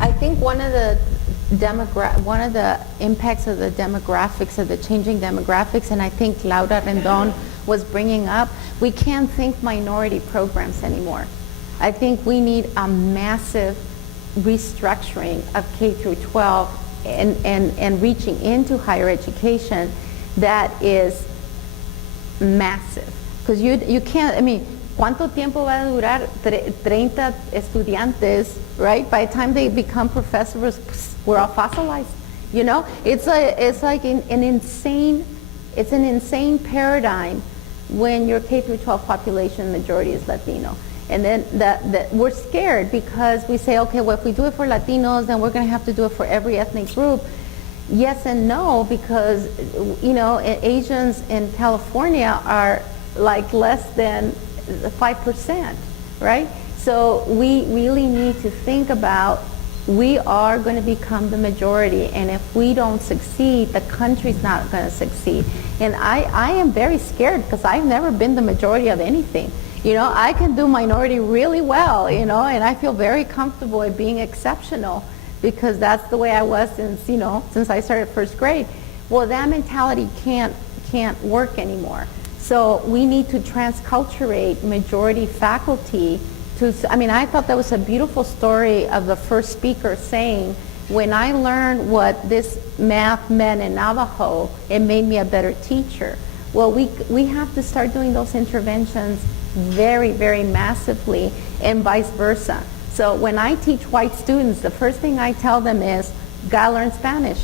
I think one of the impacts of the demographics, of the changing demographics, and I think Laura Rendon was bringing up, we can't think minority programs anymore. I think we need a massive restructuring of K through 12 and reaching into higher education that is massive. Because you can't, I mean, ¿cuánto tiempo va a durar 30 estudiantes, right? By the time they become professors, we're all fossilized. You know, it's like an insane paradigm when your K through 12 population majority is Latino. And then we're scared because we say, okay, well, if we do it for Latinos, then we're going to have to do it for every ethnic group. Yes and no, because, you know, Asians in California are like less than 5%, right? So we really need to think about, we are going to become the majority, and if we don't succeed, the country's not going to succeed. And I am very scared because I've never been the majority of anything. You know, I can do minority really well, you know, and I feel very comfortable at being exceptional because that's the way I was since I started first grade. Well, that mentality can't work anymore. So we need to transculturate majority faculty to, I mean, I thought that was a beautiful story of the first speaker saying, when I learned what this math meant in Navajo, it made me a better teacher. Well, we have to start doing those interventions very, very massively, and vice versa. So when I teach white students, the first thing I tell them is, gotta learn Spanish.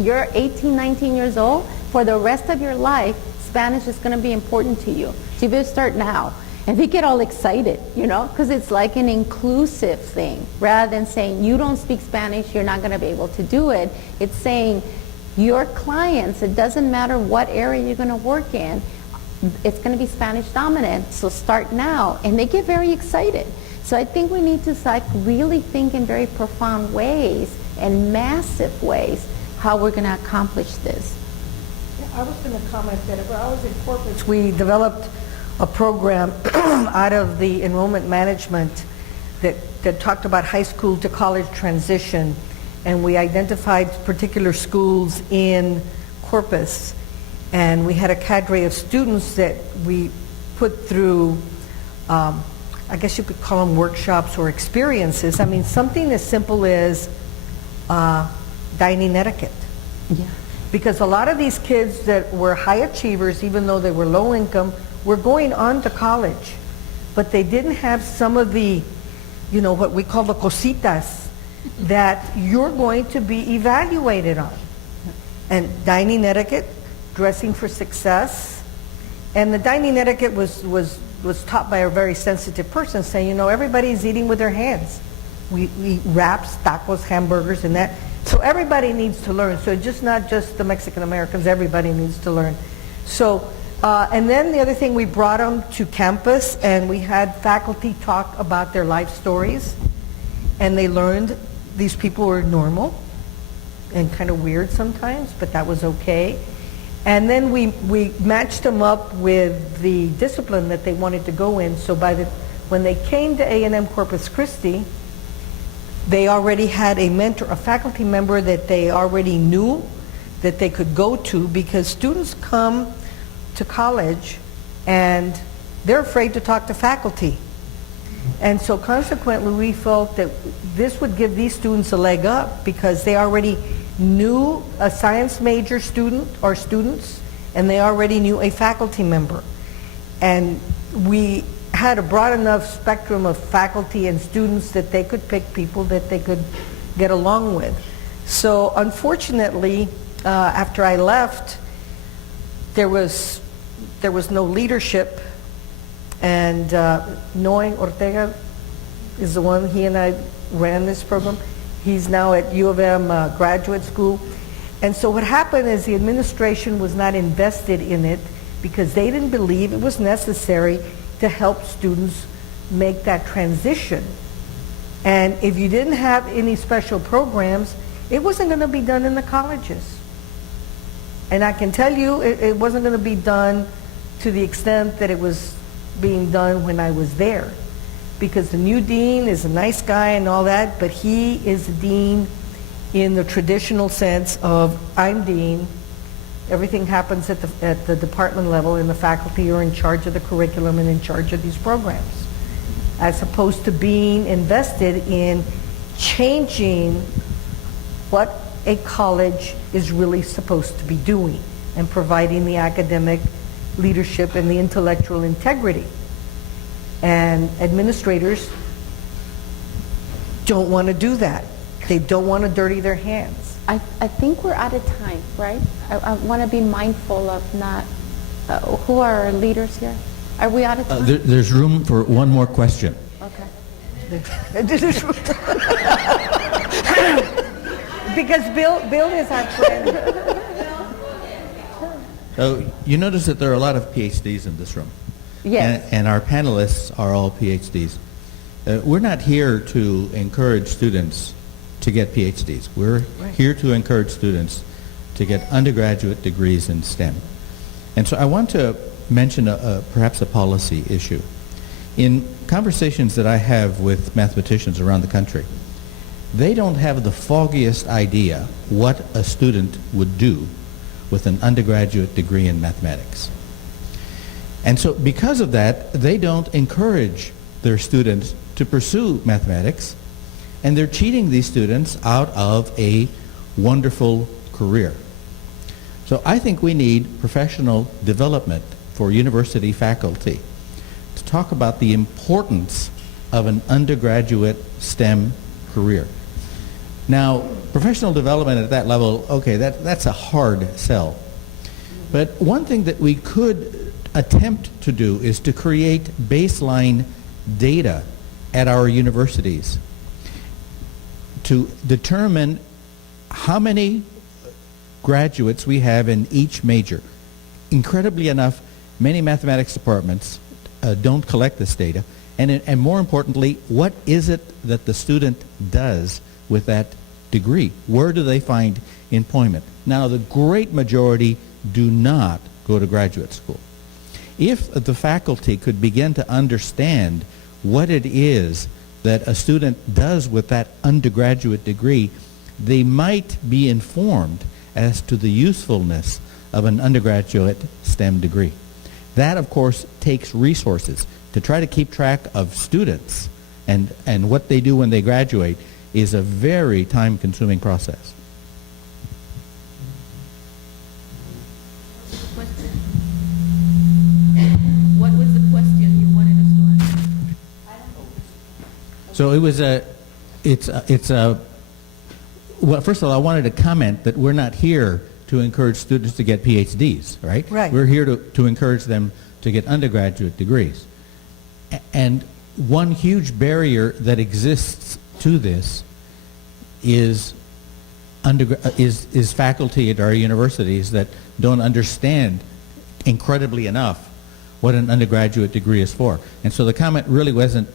You're 18, 19 years old. For the rest of your life, Spanish is going to be important to you. So you better start now. And they get all excited, you know, because it's like an inclusive thing. Rather than saying, you don't speak Spanish, you're not going to be able to do it. It's saying, your clients, it doesn't matter what area you're going to work in, it's going to be Spanish dominant, so start now. And they get very excited. So I think we need to really think in very profound ways and massive ways how we're going to accomplish this. Yeah, I was going to comment that when I was in Corpus, we developed a program out of the enrollment management that talked about high school to college transition, and we identified particular schools in Corpus. And we had a cadre of students that we put through, I guess you could call them workshops or experiences. I mean, something as simple as dining etiquette. Yeah. Because a lot of these kids that were high achievers, even though they were low income, were going on to college. But they didn't have some of the, you know, what we call the cositas that you're going to be evaluated on. And dining etiquette, dressing for success. And the dining etiquette was taught by a very sensitive person saying, you know, everybody's eating with their hands. We eat wraps, tacos, hamburgers, and that. So everybody needs to learn. So it's just not just the Mexican Americans, everybody needs to learn. So, and then the other thing, we brought them to campus and we had faculty talk about their life stories. And they learned these people were normal and kind of weird sometimes, but that was okay. And then we matched them up with the discipline that they wanted to go in. So when they came to A&M Corpus Christi, they already had a mentor, a faculty member that they already knew that they could go to, because students come to college and they're afraid to talk to faculty. And so consequently, we felt that this would give these students a leg up because they already knew a science major student or students, and they already knew a faculty member. And we had a broad enough spectrum of faculty and students that they could pick people that they could get along with. So unfortunately, after I left, there was no leadership, and Noe Ortega is the one, he and I ran this program. He's now at U of M graduate school. And so what happened is the administration was not invested in it because they didn't believe it was necessary to help students make that transition. And if you didn't have any special programs, it wasn't going to be done in the colleges. And I can tell you, it wasn't going to be done to the extent that it was being done when I was there. because the new dean is a nice guy and all that, but he is the dean in the traditional sense of, I'm dean, everything happens at the department level, and the faculty are in charge of the curriculum and in charge of these programs, as opposed to being invested in changing what a college is really supposed to be doing and providing the academic leadership and the intellectual integrity. And administrators don't want to do that. They don't want to dirty their hands. I think we're out of time, right? I want to be mindful of not, who are our leaders here? Are we out of time? There's room for one more question. Okay. Because Bill is our friend. So you notice that there are a lot of PhDs in this room. Yes. And our panelists are all PhDs. We're not here to encourage students to get PhDs. We're here to encourage students to get undergraduate degrees in STEM. And so I want to mention perhaps a policy issue. In conversations that I have with mathematicians around the country, they don't have the foggiest idea what a student would do with an undergraduate degree in mathematics. And so because of that, they don't encourage their students to pursue mathematics, and they're cheating these students out of a wonderful career. So I think we need professional development for university faculty to talk about the importance of an undergraduate STEM career. Now, professional development at that level, okay, that's a hard sell. But one thing that we could attempt to do is to create baseline data at our universities to determine how many graduates we have in each major. Incredibly enough, many mathematics departments don't collect this data. And more importantly, what is it that the student does with that degree? Where do they find employment? Now, the great majority do not go to graduate school. If the faculty could begin to understand what it is that a student does with that undergraduate degree, they might be informed as to the usefulness of an undergraduate STEM degree. That, of course, takes resources. To try to keep track of students and what they do when they graduate is a very time-consuming process. What was the question you wanted us to answer? So it was well, first of all, I wanted to comment that we're not here to encourage students to get PhDs, right? Right. We're here to encourage them to get undergraduate degrees. And one huge barrier that exists to this is faculty at our universities that don't understand incredibly enough what an undergraduate degree is for. And so the comment really wasn't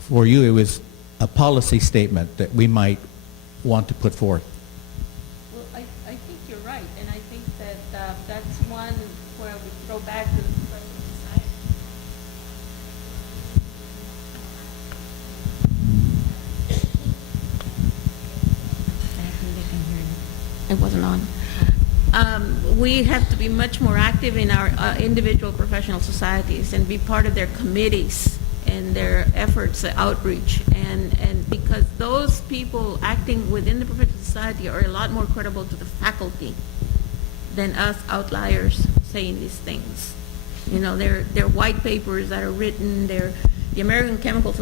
for you, it was a policy statement that we might want to put forth. Well, I think you're right, and I think that that's one where we throw back to the professional society. I think they can hear you. It wasn't on. We have to be much more active in our individual professional societies and be part of their committees and their efforts at outreach, and because those people acting within the professional society are a lot more credible to the faculty than us outliers saying these things. You know, they're white papers that are written, the American Chemical